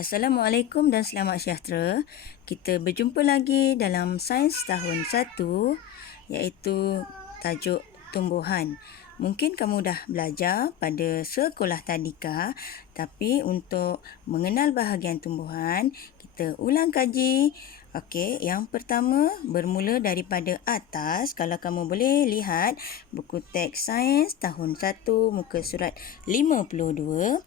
Assalamualaikum dan selamat sejahtera. Kita berjumpa lagi dalam Sains Tahun 1 iaitu tajuk tumbuhan. Mungkin kamu dah belajar pada sekolah tadika, tapi untuk mengenal bahagian tumbuhan, kita ulang kaji. Okey, yang pertama bermula daripada atas. Kalau kamu boleh lihat buku teks Sains Tahun 1 muka surat 52.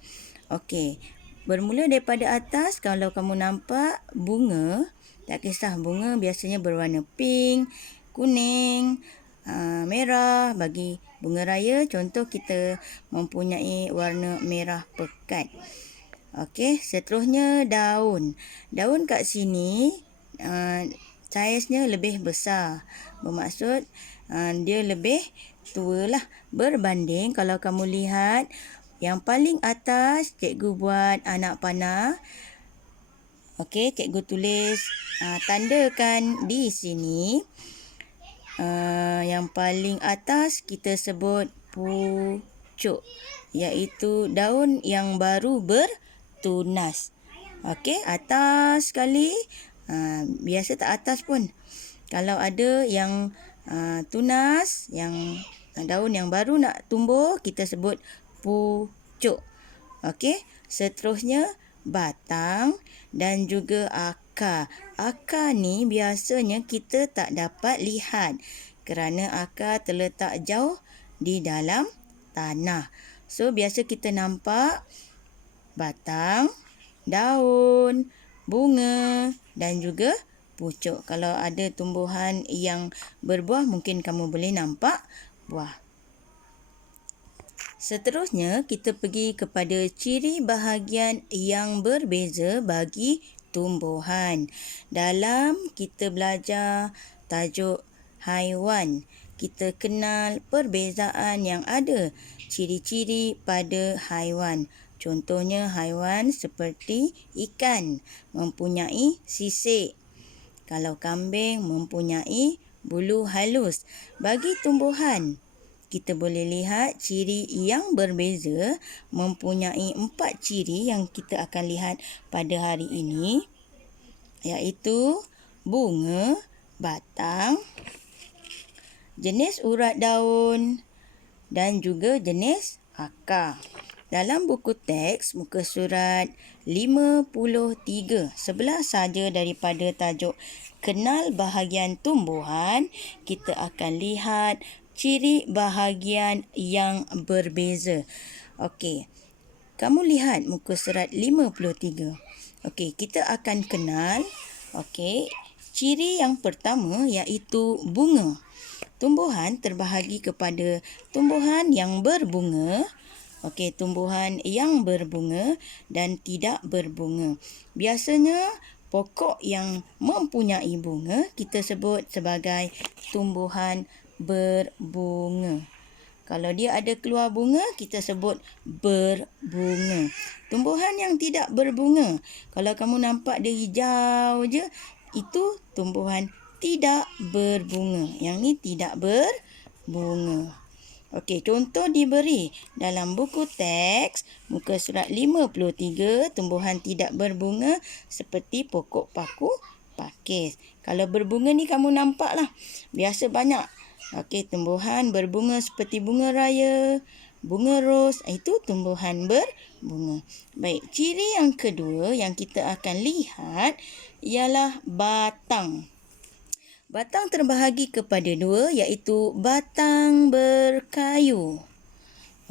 Okey. Bermula daripada atas, kalau kamu nampak bunga, tak kisah bunga biasanya berwarna pink, kuning, merah. Bagi bunga raya, contoh kita mempunyai warna merah pekat. Okey, seterusnya daun. Daun kat sini saiznya lebih besar. Bermaksud dia lebih tua lah. Berbanding kalau kamu lihat yang paling atas, cikgu buat anak panah. Okey, cikgu tulis tandakan di sini. Yang paling atas kita sebut pucuk, iaitu daun yang baru bertunas. Okey, atas sekali. Biasa tak atas pun. Kalau ada yang tunas, yang daun yang baru nak tumbuh, kita sebut pucuk. Okey, seterusnya batang dan juga akar. Akar ni biasanya kita tak dapat lihat kerana akar terletak jauh di dalam tanah. So, biasa kita nampak batang, daun, bunga dan juga pucuk. Kalau ada tumbuhan yang berbuah, mungkin kamu boleh nampak buah. Seterusnya, kita pergi kepada ciri bahagian yang berbeza bagi tumbuhan. Dalam kita belajar tajuk haiwan, kita kenal perbezaan yang ada, ciri-ciri pada haiwan. Contohnya haiwan seperti ikan mempunyai sisik. Kalau kambing mempunyai bulu halus. Bagi tumbuhan, kita boleh lihat ciri yang berbeza, mempunyai 4 ciri yang kita akan lihat pada hari ini, iaitu bunga, batang, jenis urat daun dan juga jenis akar. Dalam buku teks muka surat 53, sebelah saja daripada tajuk kenal bahagian tumbuhan, kita akan lihat ciri bahagian yang berbeza. Okey, kamu lihat muka surat 53. Okey, kita akan kenal. Okey, ciri yang pertama iaitu bunga. Tumbuhan terbahagi kepada tumbuhan yang berbunga. Okey, tumbuhan yang berbunga dan tidak berbunga. Biasanya pokok yang mempunyai bunga kita sebut sebagai tumbuhan berbunga. Kalau dia ada keluar bunga, kita sebut berbunga. Tumbuhan yang tidak berbunga, kalau kamu nampak dia hijau je, itu tumbuhan tidak berbunga. Yang ni tidak berbunga. Okey, contoh diberi dalam buku teks muka surat 53, tumbuhan tidak berbunga seperti pokok paku pakis. Kalau berbunga ni kamu nampak lah, biasa banyak. Okey, tumbuhan berbunga seperti bunga raya, bunga ros, itu tumbuhan berbunga. Baik, ciri yang kedua yang kita akan lihat ialah batang. Batang terbahagi kepada dua, iaitu batang berkayu.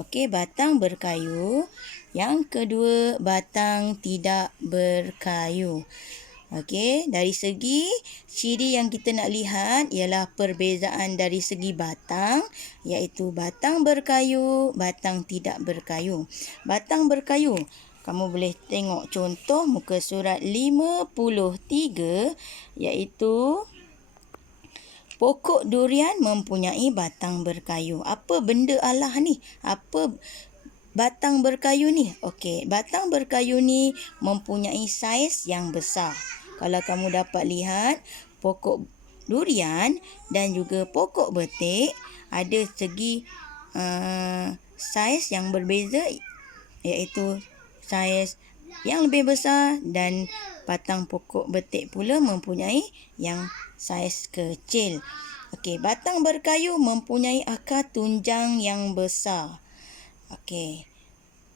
Okey, batang berkayu. Yang kedua, batang tidak berkayu. Okey, dari segi ciri yang kita nak lihat ialah perbezaan dari segi batang, iaitu batang berkayu, batang tidak berkayu. Batang berkayu, kamu boleh tengok contoh muka surat 53, iaitu pokok durian mempunyai batang berkayu. Apa benda Allah ni? Apa batang berkayu ni? Okey, batang berkayu ni mempunyai saiz yang besar. Kalau kamu dapat lihat, pokok durian dan juga pokok betik ada segi saiz yang berbeza, iaitu saiz yang lebih besar dan batang pokok betik pula mempunyai yang saiz kecil. Okey, batang berkayu mempunyai akar tunjang yang besar. Okey.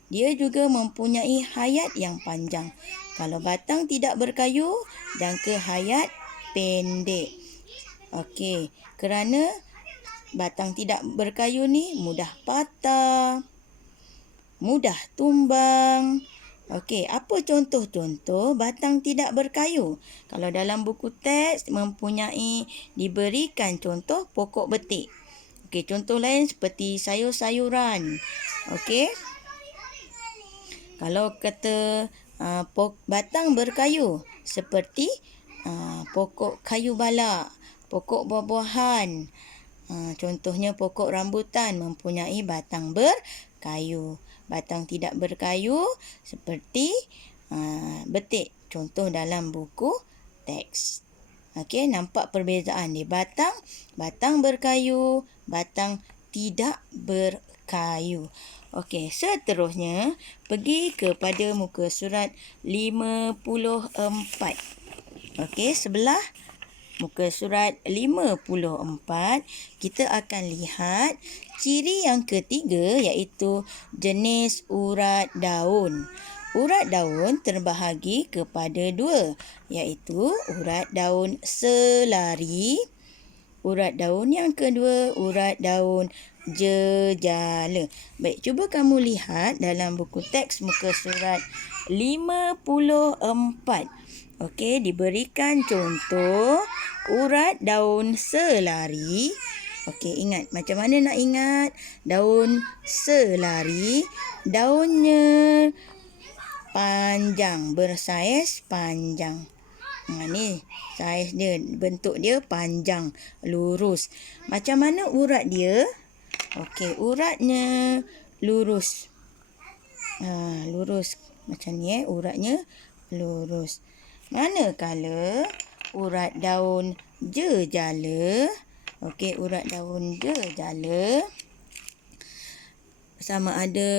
Dia juga mempunyai hayat yang panjang. Kalau batang tidak berkayu, jangka hayat pendek. Okey, kerana batang tidak berkayu ni mudah patah, mudah tumbang. Okey, apa contoh-contoh batang tidak berkayu? Kalau dalam buku teks diberikan contoh pokok betik. Okey, contoh lain seperti sayur-sayuran. Okey. Kalau kata batang berkayu seperti pokok kayu balak, pokok buah-buahan. Contohnya pokok rambutan mempunyai batang berkayu. Batang tidak berkayu seperti betik. Contoh dalam buku teks. Okey, nampak perbezaan di batang berkayu, batang tidak berkayu. Okey, seterusnya pergi kepada muka surat 54. Okey, sebelah muka surat 54, kita akan lihat ciri yang ketiga iaitu jenis urat daun. Urat daun terbahagi kepada dua, iaitu urat daun selari. Urat daun yang kedua, urat daun jejala. Baik, cuba kamu lihat dalam buku teks muka surat 54. Okey, diberikan contoh urat daun selari. Okey, ingat. Macam mana nak ingat daun selari? Daunnya panjang, bersaiz panjang. Ni saiz dia, bentuk dia panjang, lurus. Macam mana urat dia? Okey, uratnya lurus. Lurus macam ni uratnya lurus. Manakala urat daun jejala, okey, urat daun jejala sama ada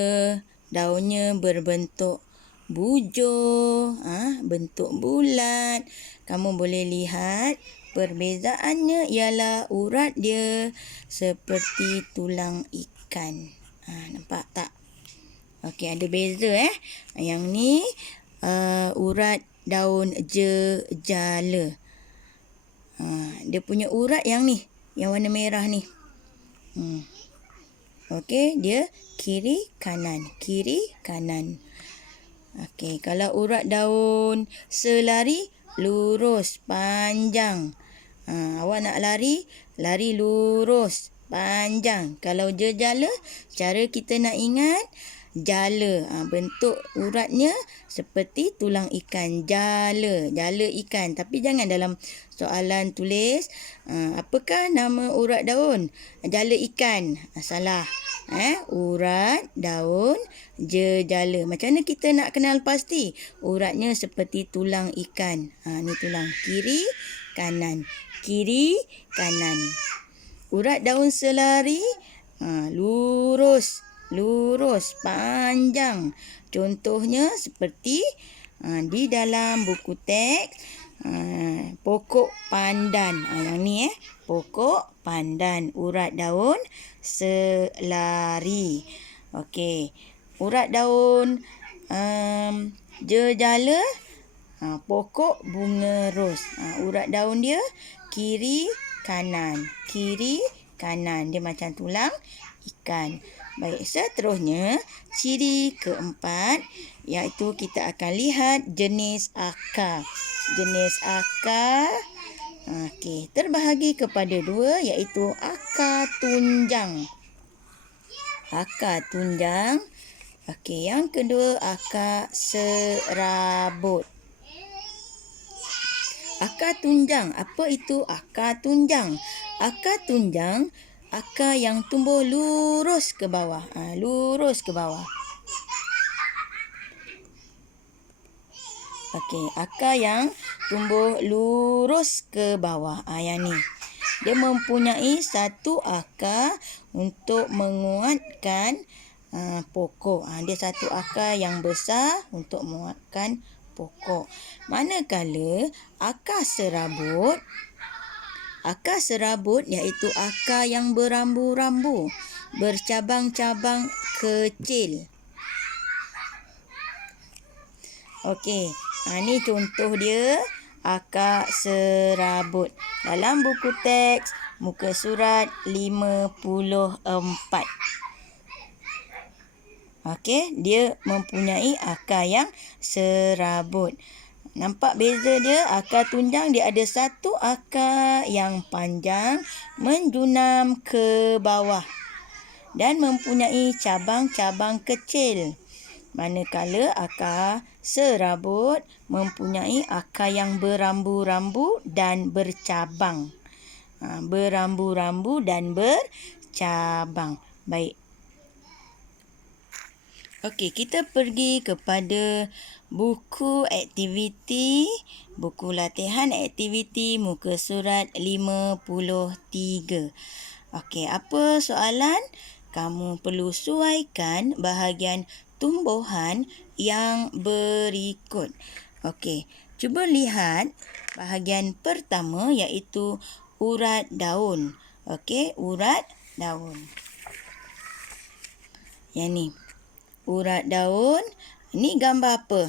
daunnya berbentuk bujur, bentuk bulat. Kamu boleh lihat perbezaannya ialah urat dia seperti tulang ikan. Nampak tak? Okey, ada beza Yang ni urat daun jejala. Dia punya urat yang ni, yang warna merah ni. Okey, dia kiri kanan. Okey, kalau urat daun selari lurus, panjang. Awak nak lari lurus, panjang. Kalau jejala, cara kita nak ingat jala. Bentuk uratnya seperti tulang ikan, jala ikan. Tapi jangan dalam soalan tulis apakah nama urat daun? Jala ikan. Salah. Urat daun jejala. Macam mana kita nak kenal pasti? Uratnya seperti tulang ikan. Ni tulang. Kiri, kanan. Urat daun selari lurus, panjang. Contohnya seperti di dalam buku teks pokok pandan. Yang ni pokok pandan, urat daun selari. Okey, urat daun jejala, pokok bunga ros. Urat daun dia kiri kanan. Dia macam tulang ikan. Baik, seterusnya ciri keempat iaitu kita akan lihat jenis akar. Okey, terbahagi kepada dua iaitu akar tunjang. Okey, yang kedua akar serabut. Akar tunjang. Apa itu akar tunjang? Akar tunjang, akar yang tumbuh lurus ke bawah. Okey, akar yang tumbuh lurus ke bawah. Yang ni. Dia mempunyai satu akar untuk menguatkan pokok. Dia satu akar yang besar untuk menguatkan pokok. Manakala akar serabut iaitu akar yang berambu-rambu, bercabang-cabang kecil. Okey, ni contoh dia akar serabut. Dalam buku teks muka surat 54. Okey, dia mempunyai akar yang serabut. Nampak beza dia? Akar tunjang dia ada satu akar yang panjang menjunam ke bawah dan mempunyai cabang-cabang kecil. Manakala akar serabut mempunyai akar yang berambu-rambu dan bercabang. Berambu-rambu dan bercabang. Baik. Okey, kita pergi kepada buku aktiviti, buku latihan aktiviti muka surat 53. Okey, apa soalan? Kamu perlu suaikan bahagian tumbuhan yang berikut. Okey, cuba lihat bahagian pertama iaitu urat daun. Okey, urat daun. Yang ni. Urat daun. Ni gambar apa?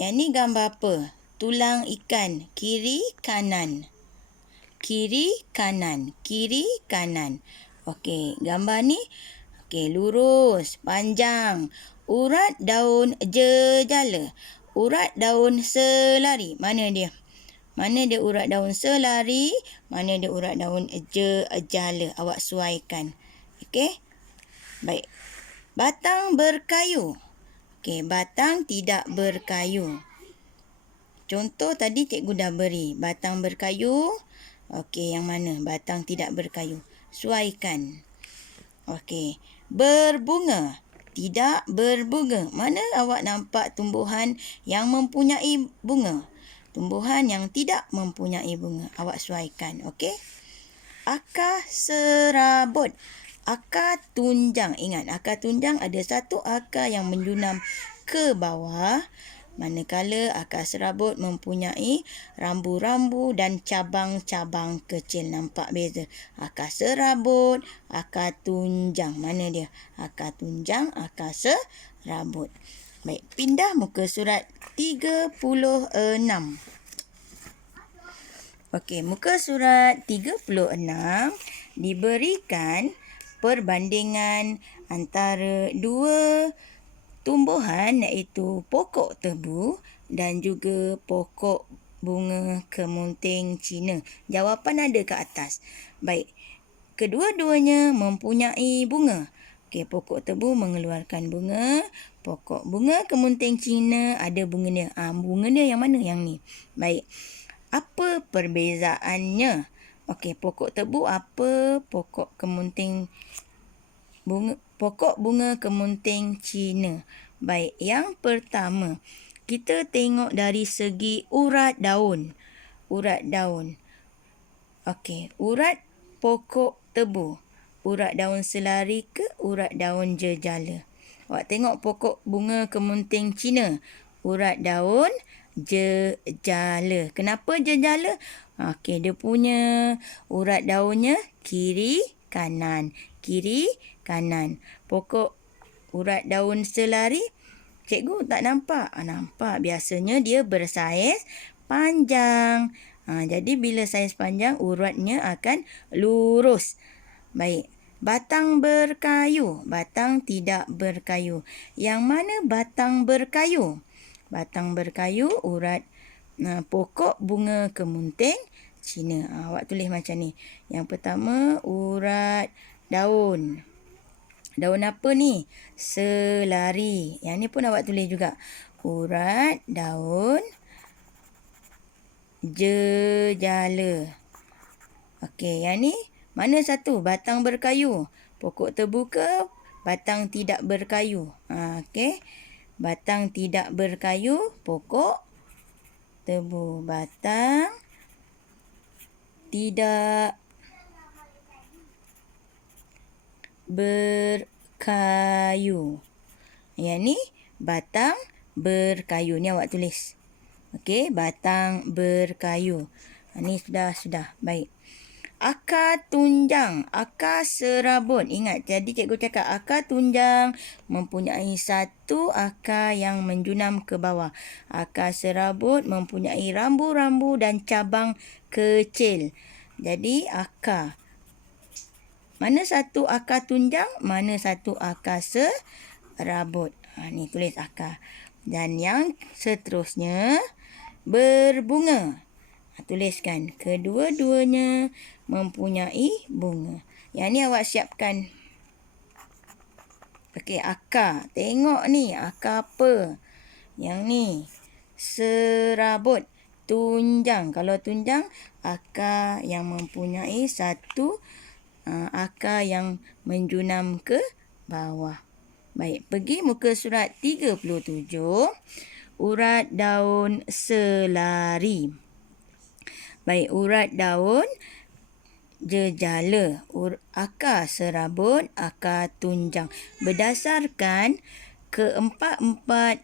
Yang ni gambar apa? Tulang ikan. Kiri, kanan. Kiri, kanan. Kiri, kanan. Okey, gambar ni. Okey, lurus, panjang. Urat daun jejala. Urat daun selari. Mana dia? Mana dia urat daun selari? Mana dia urat daun jejala? Awak suaikan. Okey? Baik. Batang berkayu. Okey, batang tidak berkayu. Contoh tadi cikgu dah beri. Batang berkayu. Okey, yang mana? Batang tidak berkayu. Suaikan. Okey. Berbunga. Tidak berbunga. Mana awak nampak tumbuhan yang mempunyai bunga? Tumbuhan yang tidak mempunyai bunga. Awak suaikan. Okey. Akar serabut. Akar tunjang. Ingat, akar tunjang ada satu akar yang menjunam ke bawah. Manakala akar serabut mempunyai rambu-rambu dan cabang-cabang kecil. Nampak beza? Akar serabut, akar tunjang. Mana dia? Akar tunjang, akar serabut. Baik, pindah muka surat 36. Okey, muka surat 36 diberikan perbandingan antara dua tumbuhan iaitu pokok tebu dan juga pokok bunga kemunting Cina. Jawapan ada ke atas. Baik, kedua-duanya mempunyai bunga. Okey, pokok tebu mengeluarkan bunga. Pokok bunga kemunting Cina ada bunga dia. Bunga dia yang mana? Yang ni. Baik. Apa perbezaannya? Okey, pokok tebu apa? Pokok bunga kemunting Cina. Baik, yang pertama, kita tengok dari segi urat daun. Urat daun. Okey, urat pokok tebu. Urat daun selari ke urat daun jejala? Awak tengok pokok bunga kemunting Cina. Urat daun jejala. Kenapa jejala? Okey, dia punya urat daunnya kiri, kanan. Kiri, kanan. Pokok urat daun selari, cikgu tak nampak. Nampak. Biasanya dia bersaiz panjang. Jadi bila saiz panjang, uratnya akan lurus. Baik. Batang berkayu. Batang tidak berkayu. Yang mana batang berkayu? Batang berkayu, urat pokok bunga kemunting Cina. Awak tulis macam ni. Yang pertama, urat daun. Daun apa ni? Selari. Yang ni pun awak tulis juga. Urat daun jejala. Okey, yang ni mana satu? Batang berkayu. Pokok tebu ke batang tidak berkayu? Okey. Batang tidak berkayu, pokok tebu. Batang tidak berkayu. berkayu. Yang ni batang berkayu. Ni awak tulis. Okey, batang berkayu. Ni sudah. Baik. Akar tunjang, akar serabut. Ingat, tadi cikgu cakap akar tunjang mempunyai satu akar yang menjunam ke bawah. Akar serabut mempunyai rambu-rambu dan cabang kecil. Jadi, akar. Mana satu akar tunjang, mana satu akar serabut. Ni tulis akar. Dan yang seterusnya, berbunga. Tuliskan, kedua-duanya mempunyai bunga. Yang ni awak siapkan. Okey, akar. Tengok ni, akar apa? Yang ni, serabut. Tunjang. Kalau tunjang, akar yang mempunyai satu akar yang menjunam ke bawah. Baik, pergi muka surat 37. Urat daun selari. Baik, urat daun jejala, akar serabut, akar tunjang. Berdasarkan keempat-empat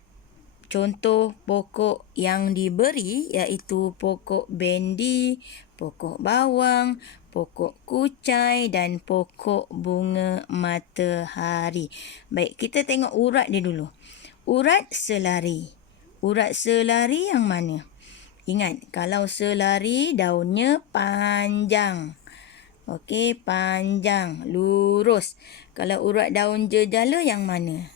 contoh pokok yang diberi, iaitu pokok bendi, pokok bawang, pokok kucai dan pokok bunga matahari. Baik, kita tengok urat dia dulu. Urat selari. Urat selari yang mana? Ingat, kalau selari daunnya panjang. Okey, panjang, lurus. Kalau urat daun jejala yang mana?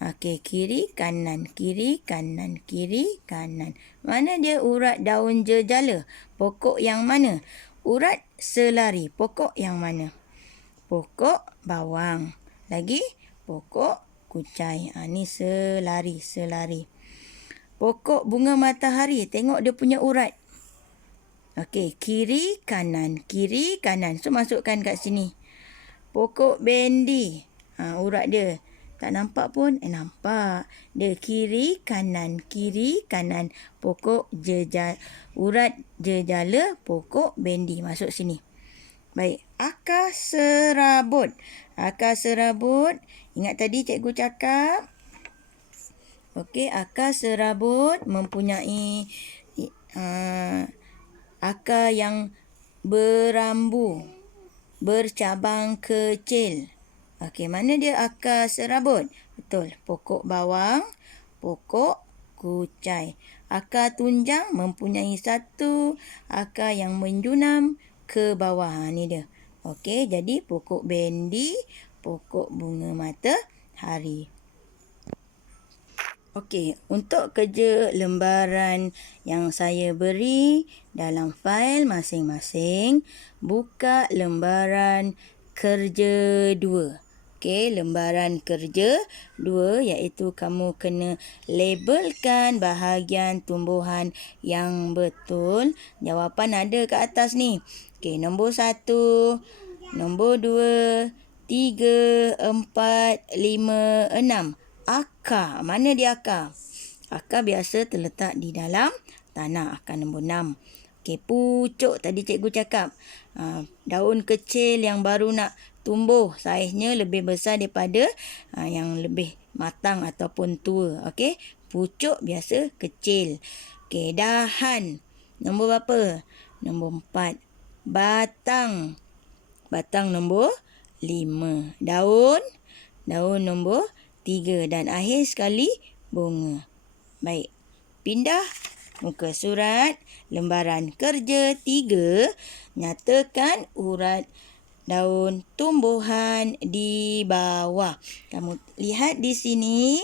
Okey, kiri, kanan, kiri, kanan, kiri, kanan. Mana dia urat daun jejala? Pokok yang mana? Urat selari, pokok yang mana? Pokok bawang. Lagi, pokok kucai. Ni selari. Pokok bunga matahari. Tengok dia punya urat. Okey, kiri, kanan. Kiri, kanan. So, masukkan kat sini. Pokok bendi. Urat dia. Tak nampak pun? Nampak. Dia kiri, kanan. Kiri, kanan. Pokok jejala. Urat jejala, pokok bendi. Masuk sini. Baik. Akar serabut. Akar serabut. Ingat tadi cikgu cakap. Okey, akar serabut mempunyai akar yang berambu, bercabang kecil. Okey, mana dia akar serabut? Betul, pokok bawang, pokok kucai. Akar tunjang mempunyai satu akar yang menjunam ke bawah. Ni dia. Okey, jadi pokok bendi, pokok bunga matahari. Okey, untuk kerja lembaran yang saya beri dalam fail masing-masing, buka lembaran kerja 2. Okey, lembaran kerja 2 iaitu kamu kena labelkan bahagian tumbuhan yang betul. Jawapan ada kat atas ni. Okey, nombor 1, nombor 2, 3, 4, 5, 6. Akar. Mana dia akar? Akar biasa terletak di dalam tanah. Akar nombor 6. Okey, pucuk tadi cikgu cakap. Daun kecil yang baru nak tumbuh. Saiznya lebih besar daripada yang lebih matang ataupun tua. Okey, pucuk biasa kecil. Okey, dahan. Nombor berapa? Nombor 4. Batang. Batang nombor 5. Daun. Daun nombor 3 dan akhir sekali bunga. Baik. Pindah muka surat lembaran kerja 3. Nyatakan urat daun tumbuhan di bawah. Kamu lihat di sini.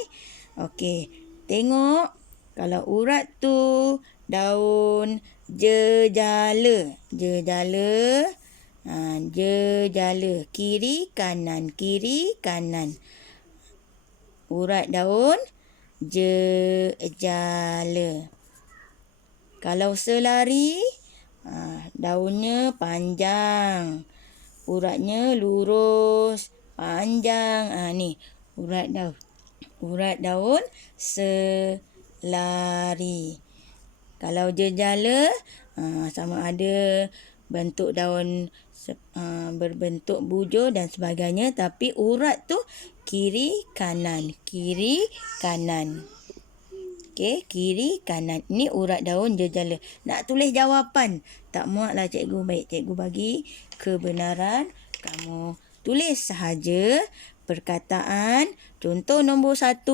Okey. Tengok kalau urat tu daun jejala. Jejala. Jejala. Kiri kanan. Kiri kanan. Urat daun jejala. Kalau selari, daunnya panjang. Uratnya lurus, panjang. Ni urat daun. Urat daun selari. Kalau jejala, sama ada bentuk daun berbentuk bujur dan sebagainya, tapi urat tu kiri kanan. Okey, kiri kanan. Ini urat daun jejala. Nak tulis jawapan, tak muatlah cikgu. Baik, cikgu bagi kebenaran. Kamu tulis sahaja perkataan. Contoh nombor 1,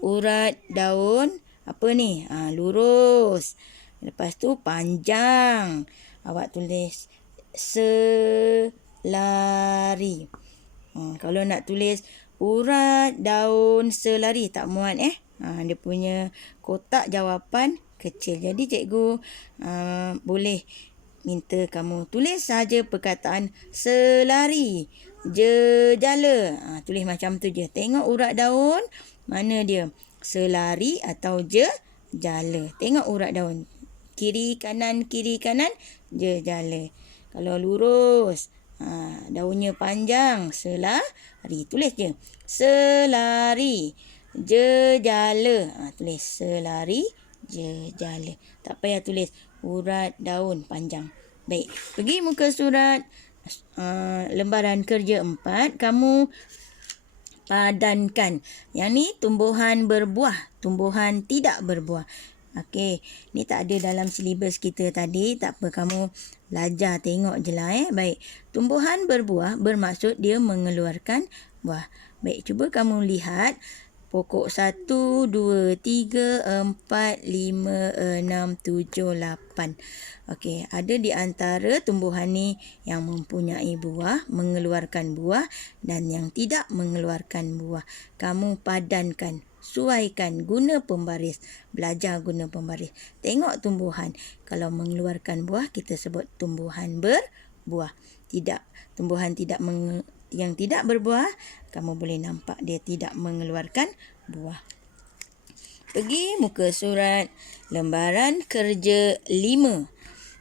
urat daun apa ni? Lurus. Lepas tu panjang. Awak tulis selari. Kalau nak tulis urat daun selari, tak muat dia punya kotak jawapan kecil. Jadi cikgu boleh minta kamu tulis saja perkataan selari, jejala. Tulis macam tu je. Tengok urat daun, mana dia? Selari atau jejala. Tengok urat daun. Kiri kanan, jejala. Kalau lurus, daunnya panjang, selari. Tulis je. Selari, jejala. Tulis selari, jejala. Tak payah tulis urat daun panjang. Baik, pergi muka surat lembaran kerja 4. Kamu padankan. Yang ni tumbuhan berbuah, tumbuhan tidak berbuah. Okey, ni tak ada dalam silibus kita tadi. Tak apa, kamu belajar tengok je lah. Baik, tumbuhan berbuah bermaksud dia mengeluarkan buah. Baik, cuba kamu lihat pokok 1, 2, 3, 4, 5, 6, 7, 8. Okey, ada di antara tumbuhan ni yang mempunyai buah, mengeluarkan buah, dan yang tidak mengeluarkan buah. Kamu padankan, suaikan, guna pembaris. Belajar guna pembaris. Tengok tumbuhan. Kalau mengeluarkan buah, kita sebut tumbuhan berbuah. Tumbuhan yang tidak berbuah, kamu boleh nampak dia tidak mengeluarkan buah. Pergi muka surat lembaran kerja 5.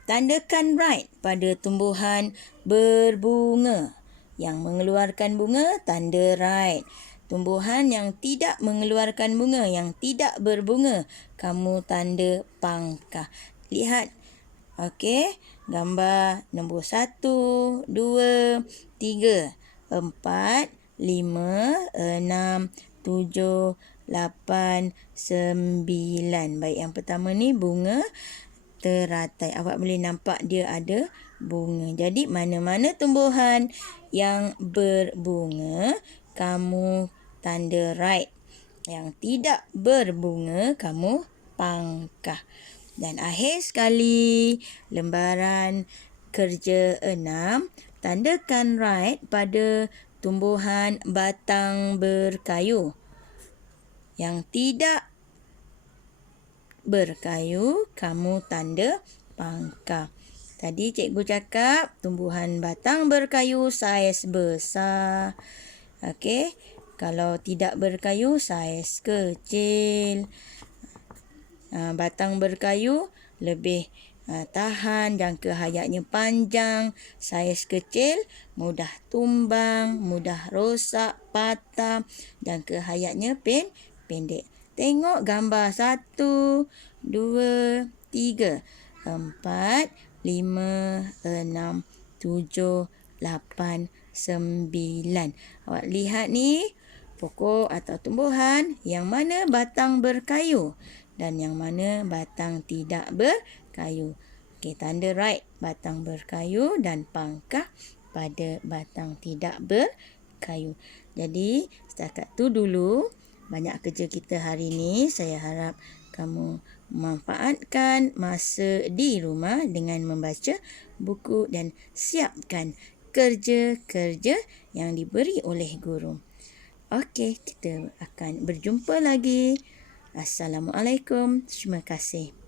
Tandakan right pada tumbuhan berbunga. Yang mengeluarkan bunga, tanda right. Tumbuhan yang tidak mengeluarkan bunga, yang tidak berbunga, kamu tanda pangkah. Lihat. Okey, gambar nombor 1, 2, 3, 4, 5, 6, 7, 8, 9. Baik, yang pertama ni bunga teratai. Awak boleh nampak dia ada bunga. Jadi, mana-mana tumbuhan yang berbunga, kamu tanda right. Yang tidak berbunga, kamu pangkah. Dan akhir sekali, lembaran kerja 6, tandakan right pada tumbuhan batang berkayu. Yang tidak berkayu, kamu tanda pangkah. Tadi cikgu cakap tumbuhan batang berkayu saiz besar. Okey, kalau tidak berkayu saiz kecil. Batang berkayu lebih tahan, jangka hayatnya panjang. Saiz kecil mudah tumbang, mudah rosak, patah. Jangka hayatnya pendek. Tengok gambar 1, 2, 3, 4, 5, 6, 7, 8, 9. Awak lihat ni pokok atau tumbuhan yang mana batang berkayu dan yang mana batang tidak berkayu. Okey, tanda right batang berkayu dan pangkah pada batang tidak berkayu. Jadi, setakat tu dulu banyak kerja kita hari ni. Saya harap kamu memanfaatkan masa di rumah dengan membaca buku dan siapkan kerja-kerja yang diberi oleh guru. Okey, kita akan berjumpa lagi. Assalamualaikum. Terima kasih.